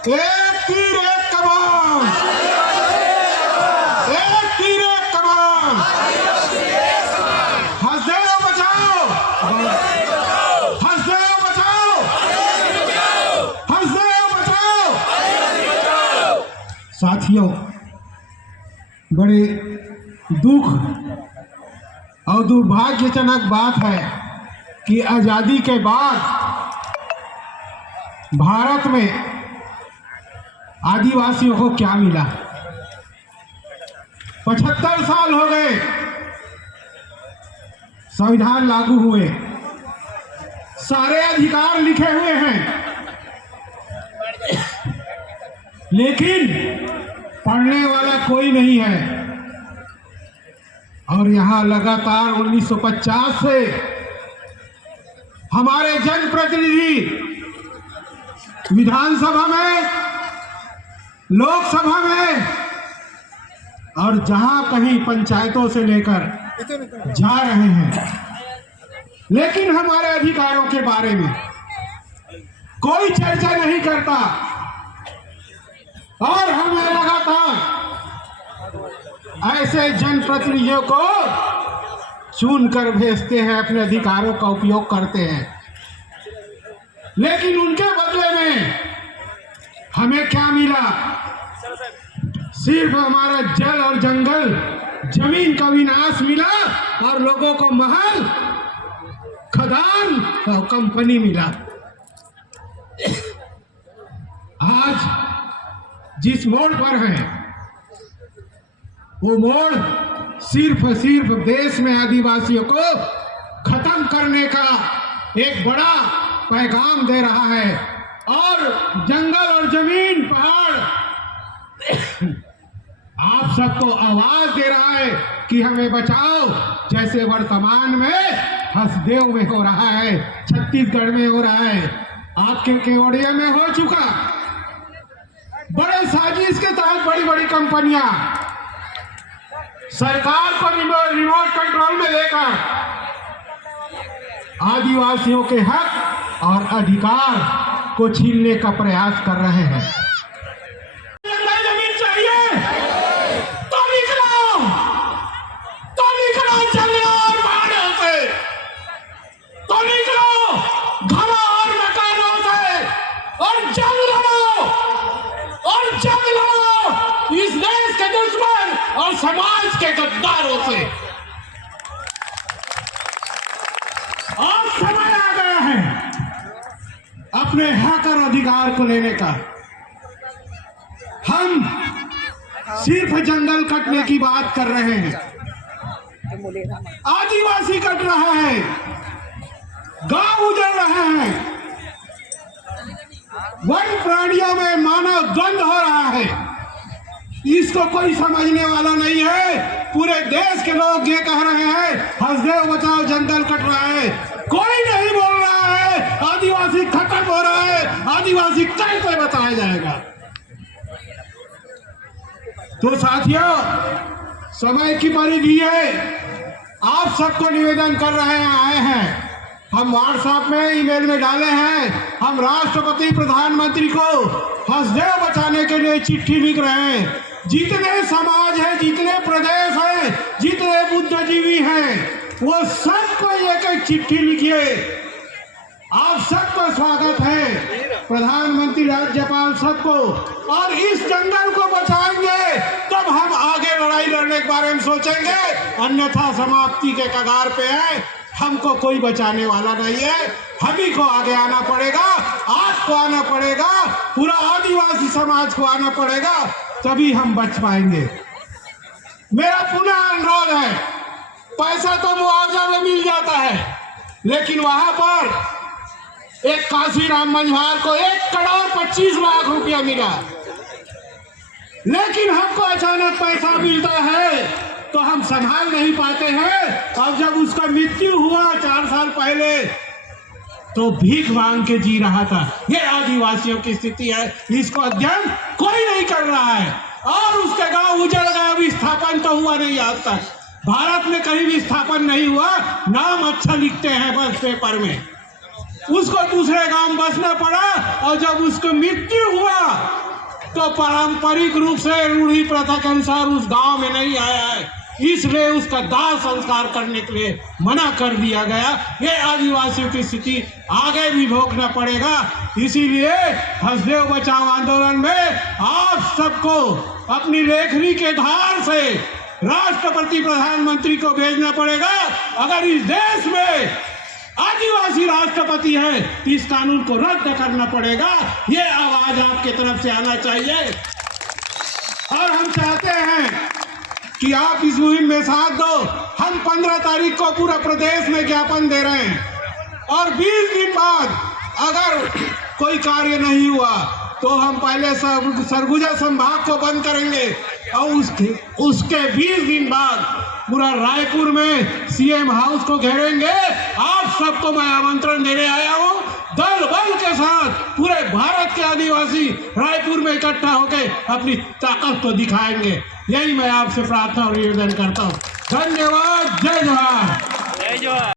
एक तीर एक कमान, एक तीर एक कमान, हसदेव बचाओ, हसदेव बचाओ, हसदेव बचाओ। साथियों, बड़े दुख और दुर्भाग्यजनक बात है कि आजादी के बाद भारत में आदिवासियों को क्या मिला। 75 साल हो गए संविधान लागू हुए, सारे अधिकार लिखे हुए हैं, लेकिन पढ़ने वाला कोई नहीं है। और यहाँ लगातार 1950 से हमारे जनप्रतिनिधि विधानसभा में, लोकसभा में और जहां कहीं पंचायतों से लेकर जा रहे हैं, लेकिन हमारे अधिकारों के बारे में कोई चर्चा नहीं करता। और हमें लगातार ऐसे जनप्रतिनिधियों को चुनकर भेजते हैं, अपने अधिकारों का उपयोग करते हैं, लेकिन उनके बदले में हमें क्या मिला? सिर्फ हमारा जल और जंगल, जमीन का विनाश मिला और लोगों को महल, खदान और कंपनी मिला। आज जिस मोड़ पर है, वो मोड़ सिर्फ देश में आदिवासियों को खत्म करने का एक बड़ा पैगाम दे रहा है। और जंगल और जमीन, पहाड़ आप सबको आवाज दे रहा है कि हमें बचाओ, जैसे वर्तमान में हसदेव में हो रहा है, छत्तीसगढ़ में हो रहा है, आपके केवड़िया में हो चुका। बड़े साजिश के तहत बड़ी बड़ी कंपनियां सरकार को रिमोट कंट्रोल में लेकर आदिवासियों के हक और अधिकार को छीनने का प्रयास कर रहे हैं। जमीन चाहिए तो निकलो, जंगलों और पहाड़ों से, तो निकलो घरों और मकानों से और जंग लड़ो, और जंग लड़ो इस देश के दुश्मन और समाज के गद्दारों से। और समय आ गया है अपने हक और अधिकार को लेने का। हम सिर्फ जंगल कटने की बात कर रहे हैं, आदिवासी कट रहा है, गांव उजड़ रहे हैं, वन प्राणियों में मानव द्वंद हो रहा है। इसको कोई समझने वाला नहीं है। पूरे देश के लोग ये कह रहे हैं हसदेव बचाओ, जंगल कट रहा है, कोई नहीं बोल रहा है आदिवासी खत्म हो रहा है, आदिवासी कैसे बचाया जाएगा। तो साथियों, समय की परिधि है, आप सबको निवेदन कर रहे हैं, आए हैं, हम व्हाट्सएप में, ईमेल में डाले हैं, हम राष्ट्रपति प्रधानमंत्री को हसदेव बचाने के लिए चिट्ठी लिख रहे हैं। जितने समाज हैं, जितने प्रदेश हैं, जितने बुद्धिजीवी हैं, वो सबको एक चिट्ठी लिखिए। आप सबका स्वागत है, प्रधानमंत्री, राज्यपाल, सबको। और इस जंगल को बचाएंगे तब हम आगे लड़ाई लड़ने के बारे में सोचेंगे, अन्यथा समाप्ति के कगार पे है। हमको कोई बचाने वाला नहीं है, हम ही को आगे आना पड़ेगा, आपको आना पड़ेगा, पूरा आदिवासी समाज को आना पड़ेगा, तभी हम बच पाएंगे। मेरा पुनः अनुरोध है, पैसा तो मुआवजा में मिल जाता है, लेकिन वहां पर एक काशीराम मंझवार को 1,25,00,000 रुपया मिला, लेकिन हमको अचानक पैसा मिलता है तो हम संभाल नहीं पाते हैं। और जब उसका मृत्यु हुआ 4 साल पहले, तो भीख मांग के जी रहा था। ये आदिवासियों की स्थिति है, इसको अध्ययन कोई नहीं कर रहा है। और उसके गांव उजड़ गया, विस्थापन तो हुआ नहीं आज तक। भारत में कहीं विस्थापन नहीं हुआ, नाम अच्छा लिखते हैं बस पेपर में। उसको दूसरे गांव में बसना पड़ा और जब उसको मृत्यु हुआ तो पारंपरिक रूप से रूढ़ी प्रथा के अनुसार उस गांव में नहीं आया है, इसलिए उसका दाह संस्कार करने के लिए मना कर दिया गया। ये आदिवासियों की स्थिति आगे भी भोगना पड़ेगा। इसीलिए हसदेव बचाओ आंदोलन में आप सबको अपनी लेखनी के धार से राष्ट्रपति प्रधानमंत्री को भेजना पड़ेगा। अगर इस देश में आदिवासी राष्ट्रपति है तो इस कानून को रद्द करना पड़ेगा। ये आवाज आपके तरफ से आना चाहिए और हम चाहते हैं कि आप इस मुहिम में साथ दो। हम 15 तारीख को पूरा प्रदेश में ज्ञापन दे रहे हैं और 20 दिन बाद अगर कोई कार्य नहीं हुआ तो हम पहले सरगुजा संभाग को बंद करेंगे और उसके 20 दिन बाद पूरा रायपुर में सीएम हाउस को घेरेंगे। आप सबको मैं आमंत्रण देने आया हूँ। दल बल के साथ पूरे भारत के आदिवासी रायपुर में इकट्ठा होकर अपनी ताकत को दिखाएंगे। यही मैं आपसे प्रार्थना और निवेदन करता हूँ। धन्यवाद। जय जोहार।